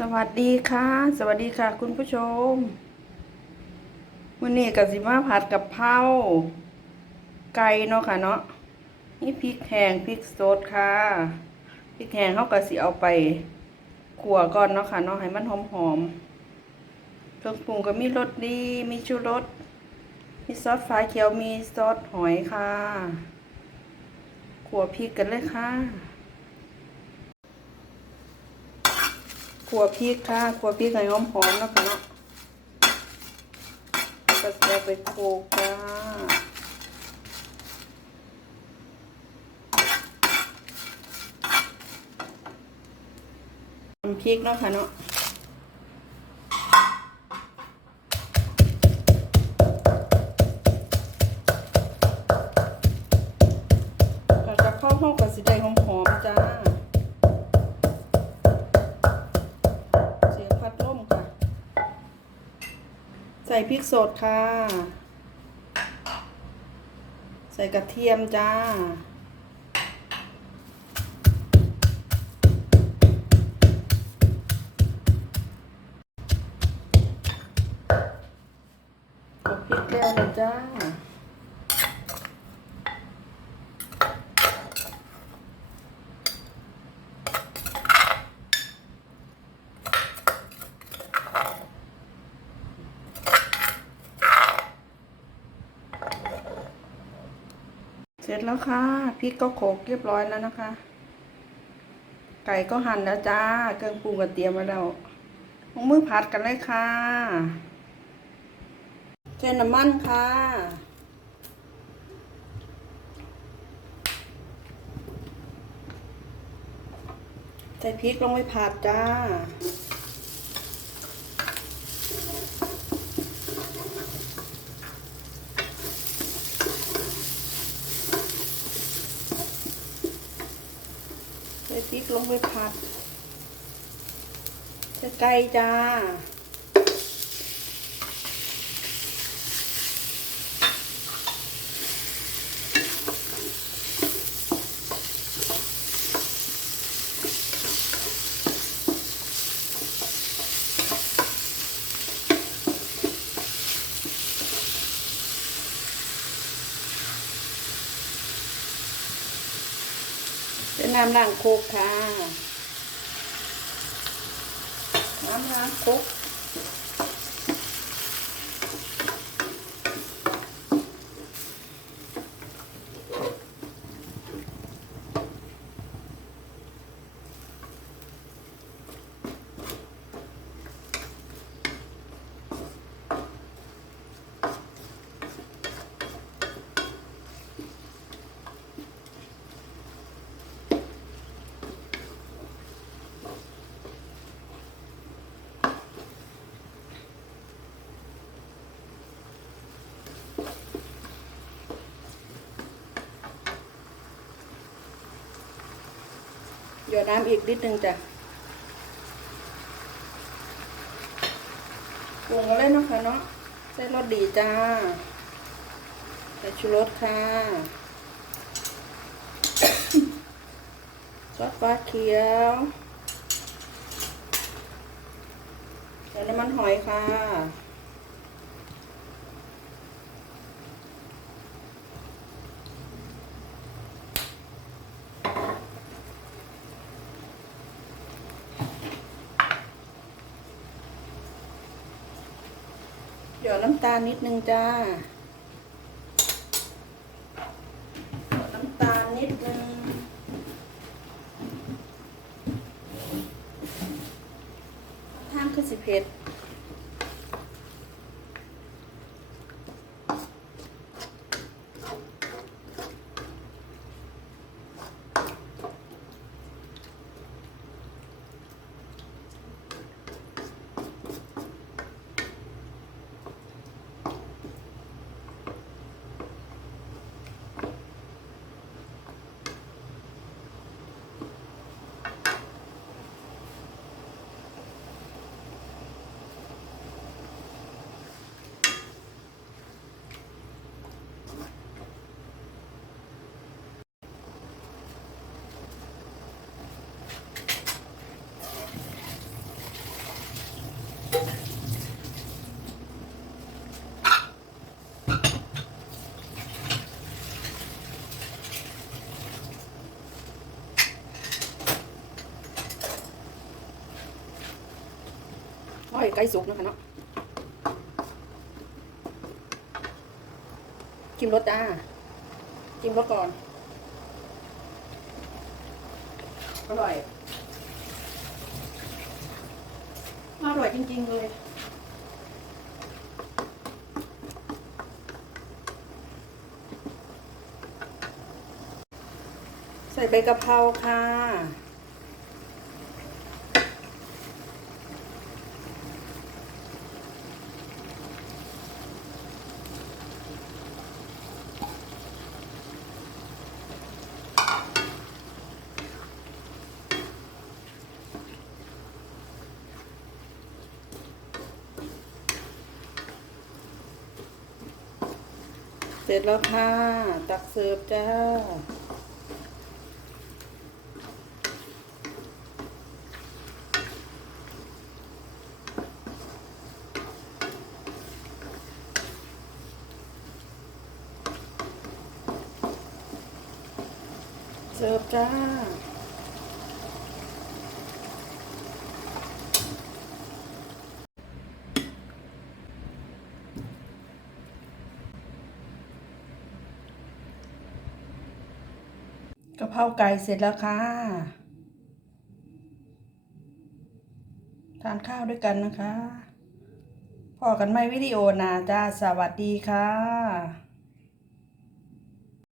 สวัสดีค่ะ สวัสดีค่ะ คุณผู้ชมวันนี้กับสิมาผัดกับเพราไก่เนาะค่ะเนาะนี่พริกแห้งพริกสดค่ะพริกแห้งเขาก็สิเอาไปขั่วก่อนเนาะค่ะเนาะให้มันหอมๆเครื่องปรุงก็มีรสดี มีชูรสมีซอสฟ้าเขียวมีซอสหอยค่ะขั่วพริกกันเลยค่ะ ขัวพริกค่ะขัวพริกให้หอมๆนะคะเนาะก็จะไปโขลกค่ะพริกเนาะค่ะเนาะก็จะเข้าห้องกับสีแดงหอม ส่พริกสดค่ะ ใส่กระเทียมจ้ากดพริกแก้วเลยจ้า เสร็จแล้วค่ะพริกก็โขลกเรียบร้อยแล้วนะคะ ไก่ก็หั่นแล้วจ้าเครื่องปรุงก็เตรียมมาแล้วลงมือผัดกันเลยค่ะใช้น้ำมันค่ะ ใส่พริกลงไปผัดจ้า พริกลงไปผัดจะไก่จ้า เป็นน้ำล้างโคกค่ะ น้ำล้างโคก หยดน้ำอีกนิดนึงจ้ะปรุงกันเลยเนาะค่ะเนาะใส่รสดีจ้าใส่ชูรสค่ะ ซอสฟ้าเขียวใส่น้ำมันหอยค่ะ เดี๋ยน้ำตาลนิดนึงจ้าหยวน้ำตาลนิดนึงท่ามคือสิเพ็ด อยไก่สุกนะคะเนาะจิ้มรสจ้าจิ้มรสก่อน อร่อย อร่อยจริง ๆ เลยใส่ใบกะเพราค่ะ เสร็จแล้วค่ะ ตักเสิร์ฟจ้า เสิร์ฟจ้า กะเพราไก่เสร็จแล้วค่ะ ทานข้าวด้วยกันนะคะพอกันไม่วิดีโอนาจ้า สวัสดีค่ะ